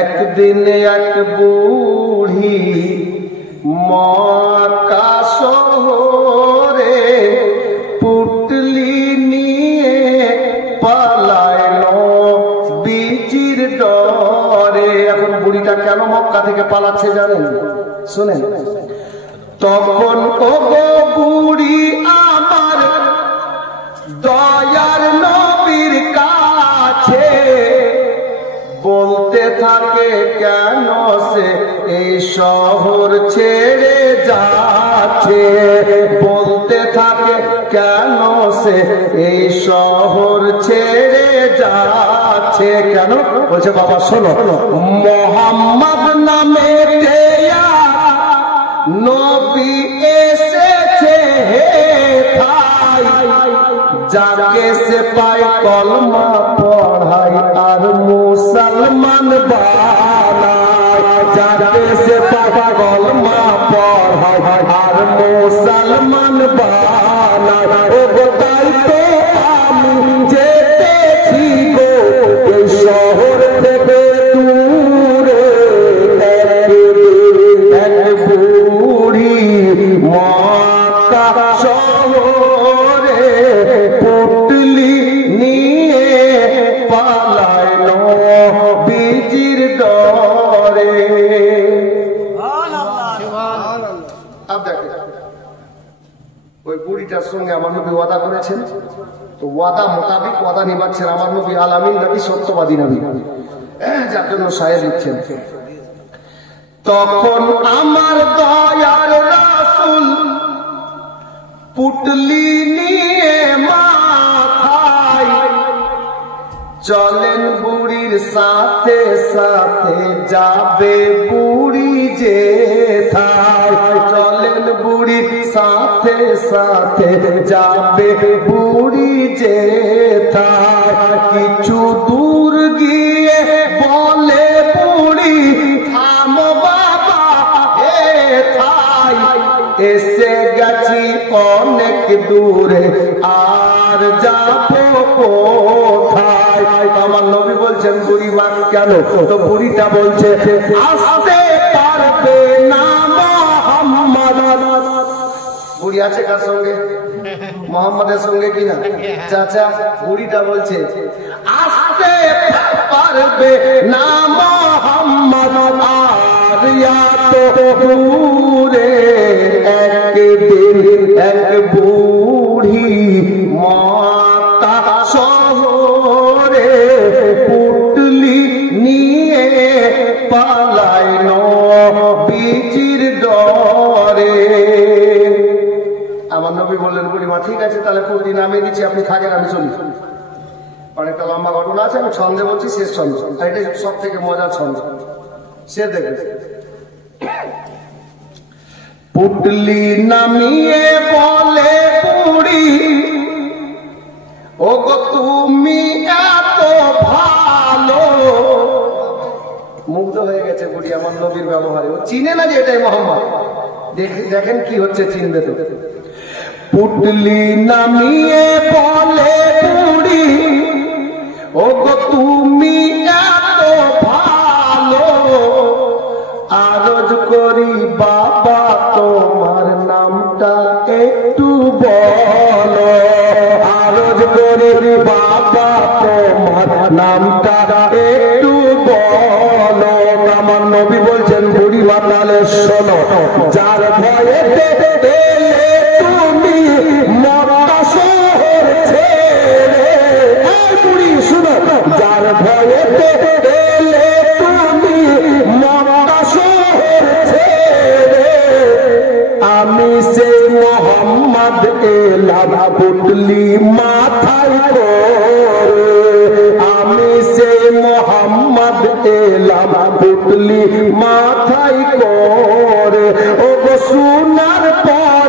একদিন এক বুড়ি মক্কা শহরে পুটলি নিয়ে পালাইলো বীজির ডরে। এখন বুড়িটা কেন মক্কা থেকে পালাচ্ছে জানেন? শুনেন। তখন ও বুড়ি আমার দয়ার নবীর কাছে বলতে থাকে কেন সে এই শহর ছেড়ে যাচ্ছে, বলতে থাকে কেন সে এই শহর ছেড়ে যাচ্ছে। কেন বলছে? বাবা শোনো, মোহাম্মদ নামে নবী এসেছে যাকে সে পায় কলমা পড়ায় আর মুসলমান বানায়, যাকে সে পায় কলমা পড়ায় আর মুসলমান বানায়। ও গোটাই তো আমি যেতেছি গো এই শহর থেকে দূরে। এক বুড়ি মক্কা শহরে পুটলি নিয়ে পালাইলো বীজির ডরে। ওই বুড়িটার সঙ্গে আমার নবী ওয়াদা করেছেন, তো ওয়াদা মোতাবিক ওয়াদা নিবাচ্ছেন আমার নবী আল আমিন নবী, সত্যবাদী নবী, যার জন্য শায়ের লিখছেন। তখন আমার দয়ার রাসূল পুটলি নিয়ে মাথায় চলেন বুড়ির সাথে সাথে যাবে বুড়ি যেথায়, চলেন বুড়ির সাথে সাথে যাবে বুড়ি যেথায়। কিছু দূর গিয়ে বলে বুড়ি থামো বাবা হেথায়, এসে গেছি অনেক দূরে আর যাবো কোথায়। আমার নবী বলছেন বুড়ি মা কেন? তো বুড়িটা বলছে আসতে পারবে না মুহাম্মদ। বুড়ি আছে কার সঙ্গে? মোহাম্মদের সঙ্গে কিনা? চাচা বুড়িটা বলছে আসতে পারবে না মুহাম্মদ আর তো দূরে। একদিন এক বুড়ি মক্কা শহরে পুটলি নিয়ে পালাইলো বীজির ডরে। আমার নবী বললেন বুড়িমা ঠিক আছে তাহলে পুটলি নামিয়ে দিচ্ছি, আপনি থাকেন আমি চলি। অনেকটা লম্বা ঘটনা আছে, আমি ছন্দে বলছি, শেষ ছন্দ, আর এটাই সব থেকে মজার ছন্দ। সে দেখবে পুটলি নামিয়ে বলে বুড়ি ও গো তুমি এত ভালো। মুগ্ধ হয়ে গেছে বুড়ি আমার নবীর ব্যবহারে, ও চিনে না যে এটাই মোহাম্মদ। দেখেন কি হচ্ছে, চিনবে তো। পুটলি নামিয়ে বলে বুড়ি ও গো তুমি এত ভালো, আরজ করি বাবা তোমার নামটা একটু বলো, আরজ করি বাবা তোমার নামটা একটু বলো। আমার নবী বলছেন বুড়ি মা তাহলে শোনো, যার ভয়ে তুমি মক্কা শহর ছেড়ে, বুড়ি শুনো, যার ভয়ে তুমি মক্কা শহর ছেড়ে, আমি সে মোহাম্মদ এলাম পুটলি মাথায় করে, আমি সে মোহাম্মদ এলাম পুটলি মাথায় করে। ও গো শোনার পর